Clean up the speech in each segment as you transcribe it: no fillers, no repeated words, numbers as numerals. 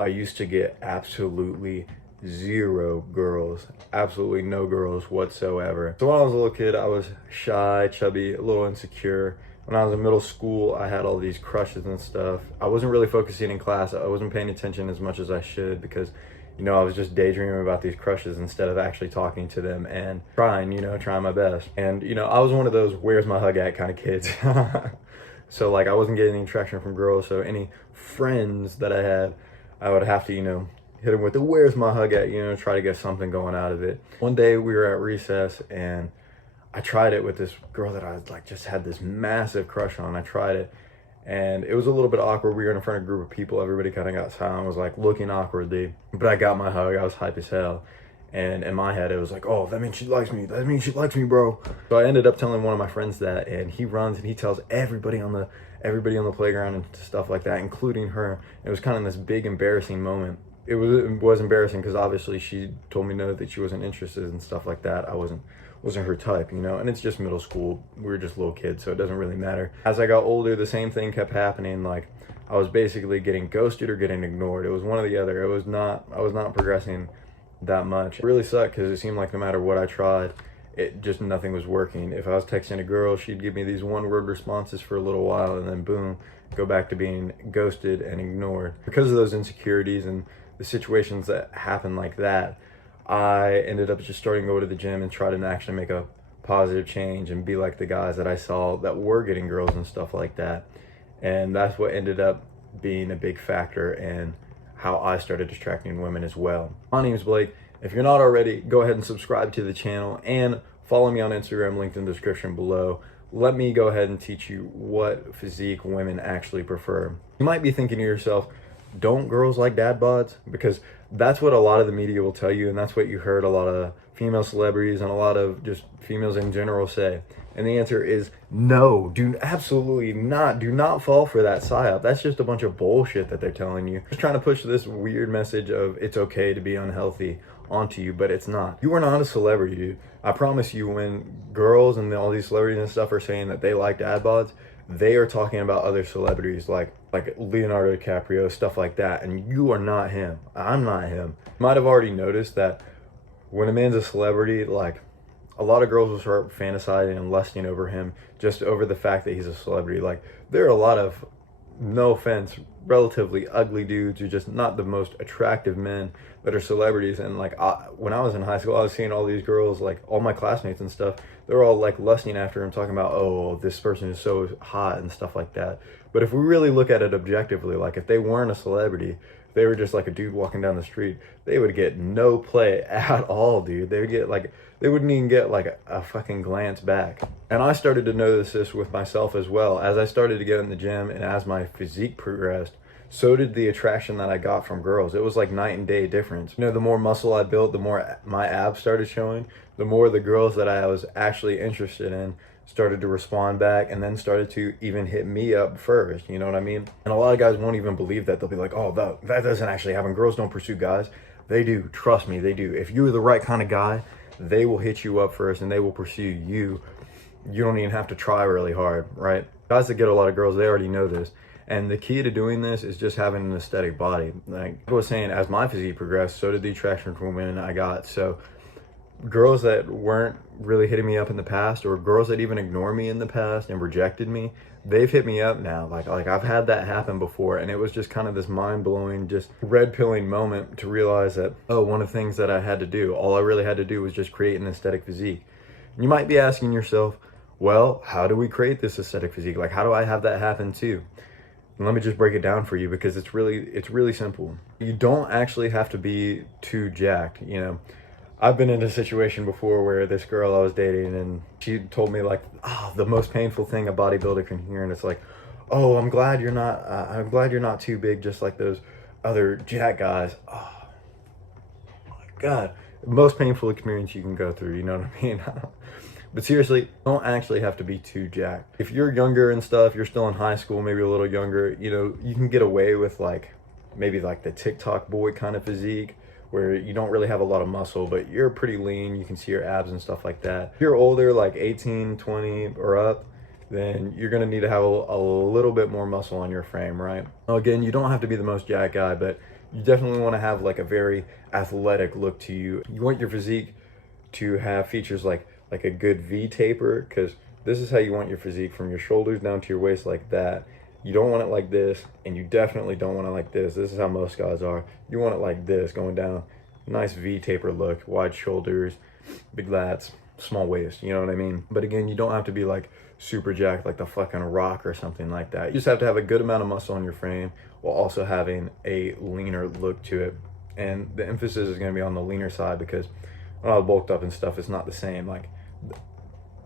I used to get absolutely zero girls, absolutely no girls whatsoever. So when I was a little kid, I was shy, chubby, a little insecure. When I was in middle school, I had all these crushes and stuff. I wasn't really focusing in class. I wasn't paying attention as much as I should because, I was just daydreaming about these crushes instead of actually talking to them and trying my best. And, I was one of those where's my hug at kind of kids. So like I wasn't getting any traction from girls. So any friends that I had, I would have to, hit them with the where's my hug at, try to get something going out of it. One day we were at recess and I tried it with this girl that I like just had this massive crush on. I tried it and it was a little bit awkward. We were in front of a group of people. Everybody kind of got silent, was like looking awkwardly, but I got my hug. I was hype as hell. And in my head, it was like, oh, that means she likes me. That means she likes me, bro. So I ended up telling one of my friends that, and he runs and he tells everybody on the playground and stuff like that, including her. It was kind of this big embarrassing moment. It was embarrassing because obviously she told me no, that she wasn't interested and stuff like that. I wasn't her type, and it's just middle school. We were just little kids, so it doesn't really matter. As I got older, the same thing kept happening. Like I was basically getting ghosted or getting ignored. It was one or the other. I was not progressing that much. It really sucked because it seemed like no matter what I tried, nothing was working. If I was texting a girl, she'd give me these one-word responses for a little while and then boom, go back to being ghosted and ignored. Because of those insecurities and the situations that happen like that, I ended up just starting to go to the gym and try to actually make a positive change and be like the guys that I saw that were getting girls and stuff like that. And that's what ended up being a big factor in how I started attracting women as well. My name is Blake. If you're not already, go ahead and subscribe to the channel and follow me on Instagram, linked in the description below. Let me go ahead and teach you what physique women actually prefer. You might be thinking to yourself, don't girls like dad bods? Because that's what a lot of the media will tell you, and that's what you heard a lot of female celebrities and a lot of just females in general say. And the answer is no, absolutely not. Do not fall for that psyop. That's just a bunch of bullshit that they're telling you. Just trying to push this weird message of it's okay to be unhealthy onto you, but it's not. You are not a celebrity, dude. I promise you, when girls and all these celebrities and stuff are saying that they like dad bods, they are talking about other celebrities like Leonardo DiCaprio, stuff like that, and you are not him. I'm not him. You might have already noticed that when a man's a celebrity, like a lot of girls will start fantasizing and lusting over him just over the fact that he's a celebrity. Like there are a lot of, no offense, relatively ugly dudes who just not the most attractive men that are celebrities. And like when I was in high school, I was seeing all these girls, like all my classmates and stuff, they're all like lusting after him, talking about, oh, this person is so hot and stuff like that. But if we really look at it objectively, like if they weren't a celebrity, if they were just like a dude walking down the street, they would get no play at all, dude. They would get like, they wouldn't even get like a fucking glance back. And I started to notice this with myself as well. As I started to get in the gym and as my physique progressed, so did the attraction that I got from girls. It was like night and day difference. The more muscle I built, the more my abs started showing, the more the girls that I was actually interested in started to respond back and then started to even hit me up first, you know what I mean? And a lot of guys won't even believe that. They'll be like, oh, that doesn't actually happen. Girls don't pursue guys. They do, trust me, they do. If you're the right kind of guy, they will hit you up first and they will pursue you. You don't even have to try really hard, right? Guys that get a lot of girls, they already know this. And the key to doing this is just having an aesthetic body. Like I was saying, as my physique progressed, so did the attraction from women I got. So girls that weren't really hitting me up in the past, or girls that even ignored me in the past and rejected me, they've hit me up now. Like I've had that happen before, and it was just kind of this mind-blowing, just red-pilling moment to realize that, oh, one of the things that I had to do, all I really had to do was just create an aesthetic physique. And you might be asking yourself, well, how do we create this aesthetic physique? Like, how do I have that happen too? And let me just break it down for you, because it's really simple. You don't actually have to be too jacked, I've been in a situation before where this girl I was dating, and she told me like, oh, the most painful thing a bodybuilder can hear, and it's like, oh, I'm glad you're not too big, just like those other jack guys. Oh my God, most painful experience you can go through, you know what I mean? But seriously, don't actually have to be too jacked. If you're younger and stuff, you're still in high school, maybe a little younger, you can get away with like, maybe like the TikTok boy kind of physique, where you don't really have a lot of muscle, but you're pretty lean, you can see your abs and stuff like that. If you're older, like 18, 20 or up, then you're gonna need to have a little bit more muscle on your frame, right? Now, again, you don't have to be the most jacked guy, but you definitely want to have like a very athletic look to you. You want your physique to have features like a good V taper, because this is how you want your physique, from your shoulders down to your waist, like that. You don't want it like this, and you definitely don't want it like this. This is how most guys are. You want it like this, going down. Nice V taper look, wide shoulders, big lats, small waist, you know what I mean? But again, you don't have to be like super jacked like the fucking Rock or something like that. You just have to have a good amount of muscle on your frame while also having a leaner look to it. And the emphasis is going to be on the leaner side, because when I was bulked up and stuff, it's not the same. Like,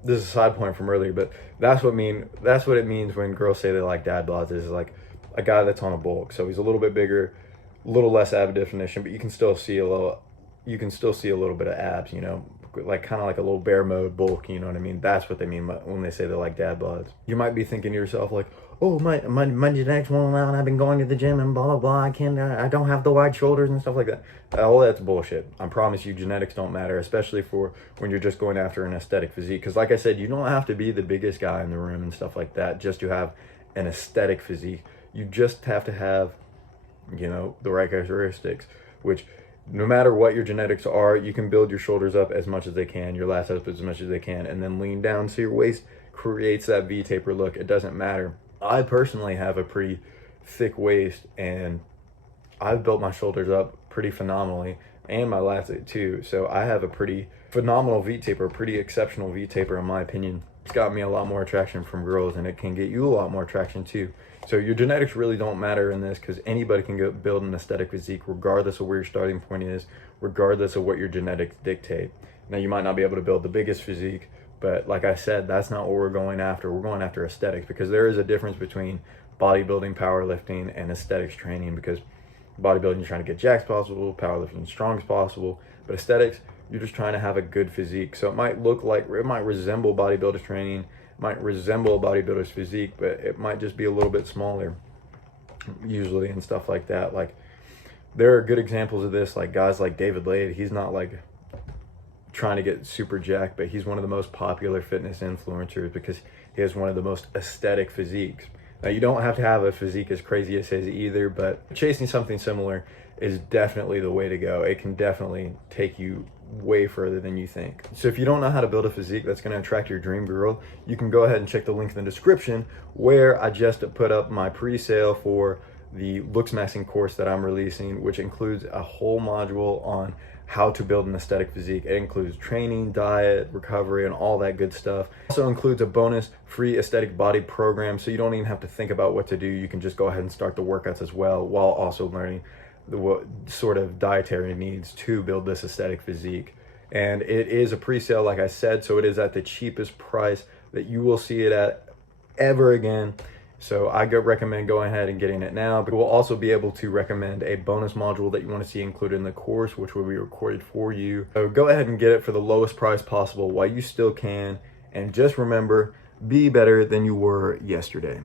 this is a side point from earlier, but that's what it means when girls say they like dad bods, is like a guy that's on a bulk. So he's a little bit bigger, a little less ab definition, but you can still see a little bit of abs, you know, like kind of like a little bear mode bulk, you know what I mean? That's what they mean when they say they like dad bods. You might be thinking to yourself like, oh, my genetics won't allow, and I've been going to the gym and blah blah blah, I don't have the wide shoulders and stuff like that. All that's bullshit. I promise you, genetics don't matter, especially for when you're just going after an aesthetic physique. Because like I said, you don't have to be the biggest guy in the room and stuff like that just to have an aesthetic physique. You just have to have, you know, the right characteristics, which no matter what your genetics are, you can build your shoulders up as much as they can, your lats up as much as they can, and then lean down so your waist creates that V taper look. It doesn't matter. I personally have a pretty thick waist, and I've built my shoulders up pretty phenomenally, and my lats too. So I have a pretty phenomenal V taper, pretty exceptional V taper in my opinion. It's got me a lot more attraction from girls, and it can get you a lot more attraction too. So your genetics really don't matter in this, because anybody can go build an aesthetic physique regardless of where your starting point is, regardless of what your genetics dictate. Now, you might not be able to build the biggest physique, but like I said, that's not what we're going after. We're going after aesthetics, because there is a difference between bodybuilding, powerlifting, and aesthetics training. Because bodybuilding, you're trying to get jacked as possible, powerlifting, strong as possible, but aesthetics, you're just trying to have a good physique. So it might resemble bodybuilder training, might resemble a bodybuilder's physique, but it might just be a little bit smaller usually and stuff like that. Like, there are good examples of this, like guys like David Lade. He's not like trying to get super jacked, but he's one of the most popular fitness influencers because he has one of the most aesthetic physiques. Now, you don't have to have a physique as crazy as his either, but chasing something similar is definitely the way to go. It can definitely take you way further than you think. So if you don't know how to build a physique that's going to attract your dream girl, you can go ahead and check the link in the description, where I just put up my pre-sale for the looksmaxing course that I'm releasing, which includes a whole module on how to build an aesthetic physique. It includes training, diet, recovery, and all that good stuff. It also includes a bonus free aesthetic body program, so you don't even have to think about what to do. You can just go ahead and start the workouts as well, while also learning what sort of dietary needs to build this aesthetic physique. And it is a pre-sale, like I said, so it is at the cheapest price that you will see it at ever again. So I recommend going ahead and getting it now. But we'll also be able to recommend a bonus module that you want to see included in the course, which will be recorded for you. So go ahead and get it for the lowest price possible while you still can. And just remember, be better than you were yesterday.